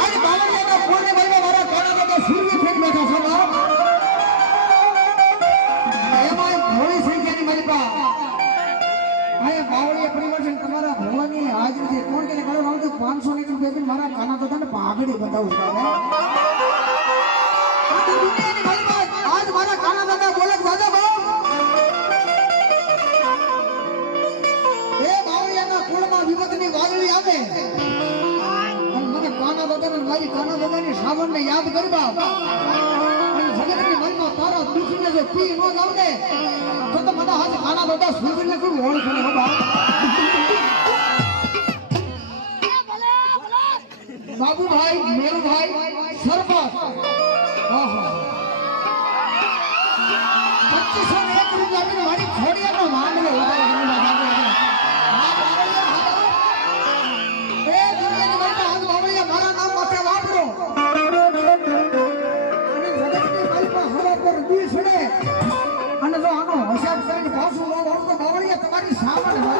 આજ બાવળિયાના ફૂલને બદલે મારા કાના બધા સૂર્ય ફેંક બેઠા છો બા. એમાંય ભોળી સંખ્યાની મારી પા. આ એ બાવળિયા પરિવર્તન તમારા ભગવાનની હાજરી છે. કોણ કે કરો રાવ તો 500 લીટર મારા કાના દાદાને પાઘડી બતાવું જગતની મનમાં તારા દુઃખને જો પી ન જાવ ને તો તો મને આજ કાના દાદા સુધીને કોઈ ઓળખે ને બાબા બાબુભાઈ સરપંચ. પચીસો Come on, come on.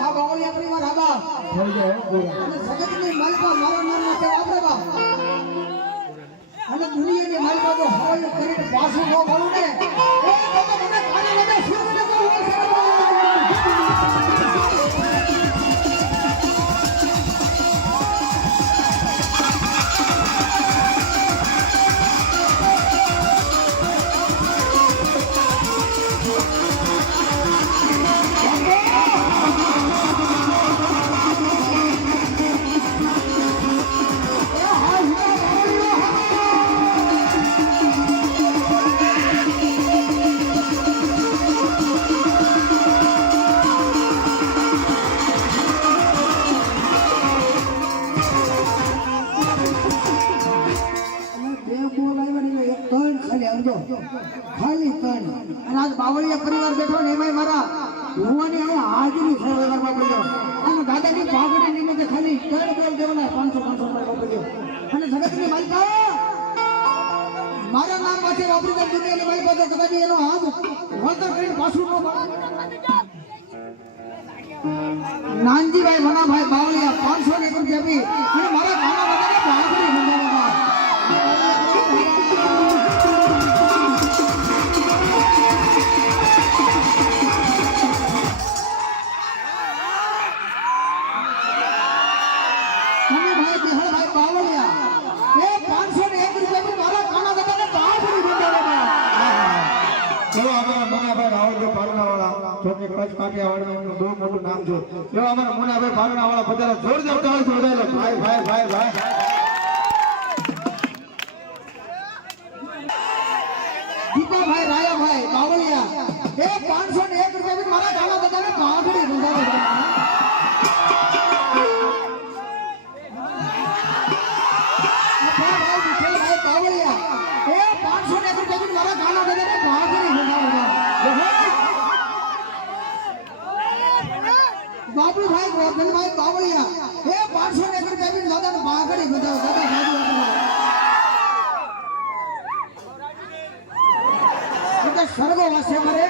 કારણે આપણી વાર આ થઈ પરિવાર આબા અને જગતની માલિકા મારા નામમાં તે વાપરે બા અને દુનિયાની માલિકા તો હોય કરીને પાછું ન મળું ને એ તો તો મને કાને મને સુરને તો હું સમજો ખાલી. ત્રણ અને આજ બાવળિયા પરિવાર બેઠો ને એમાંય મારા ભુવાની હવે હાજરી છે વ્યવહારમાં પડ્યો. અને દાદાની ભાગડી નિમિત્તે ખાલી ત્રણ બોલ દેવાના પાંચસો પાંચસો રૂપિયા પડ્યો. અને જગતની માલિકા, મારા નામ માટે વાપરી દે દુનિયાની માલિકા તો કદાચ એનો હાથ વળતર કરીને પાછું ન નાનજીભાઈ, મનાભાઈ, બાવળિયા પાંચસો ને રૂપિયા આપી. અને કચ્છ કાઠિયાવાડમાં એમનું બહુ મોટું નામ છે એવા અમારા મુનાભાઈ પારણાવાળા બધા જોરદાર ભાઈ ભાઈ ભાઈ ભાઈ. બાંગડી બજાવો દાદા સાધુ એટલે સરગો વાસે મરે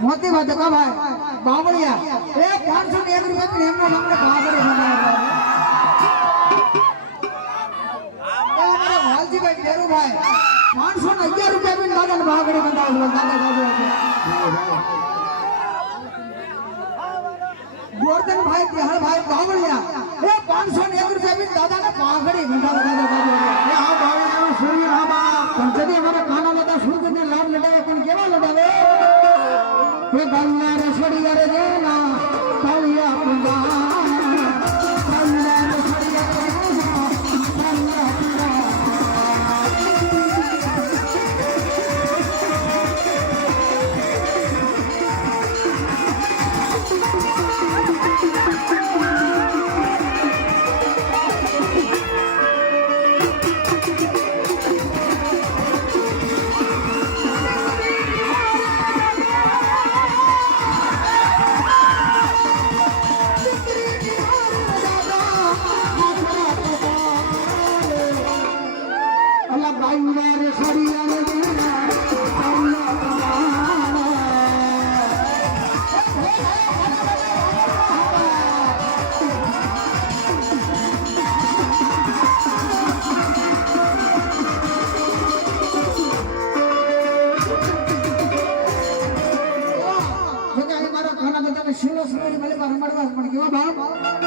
મોતી વાત કા ભાઈ, બાવળિયા. એ 501 રૂપિયા એમનો નામ બાંગડી બજાવો એ વાલજીભાઈ ડેરુભાઈ પાંચસો ને અગિયાર રૂપિયા બી દાદાને બાંગડી બંધાવો દાદા સાધુ ગોરધનભાઈ બિહારભાઈ બાવળિયા. એ પાંચસો ને એક રૂપિયા બી દાદા સાધુ હતા એ આ બાવળિયાનો સૂર્ય રામા પણ અમારા કાના લતા સુરગને લાભ લડાવે, પણ કેવા લડાવે? હે ગાલના રસોડિયા રે દેના કાલિયા પુંગા સુરેડી ભલે મારા રમાડવા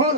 બોલ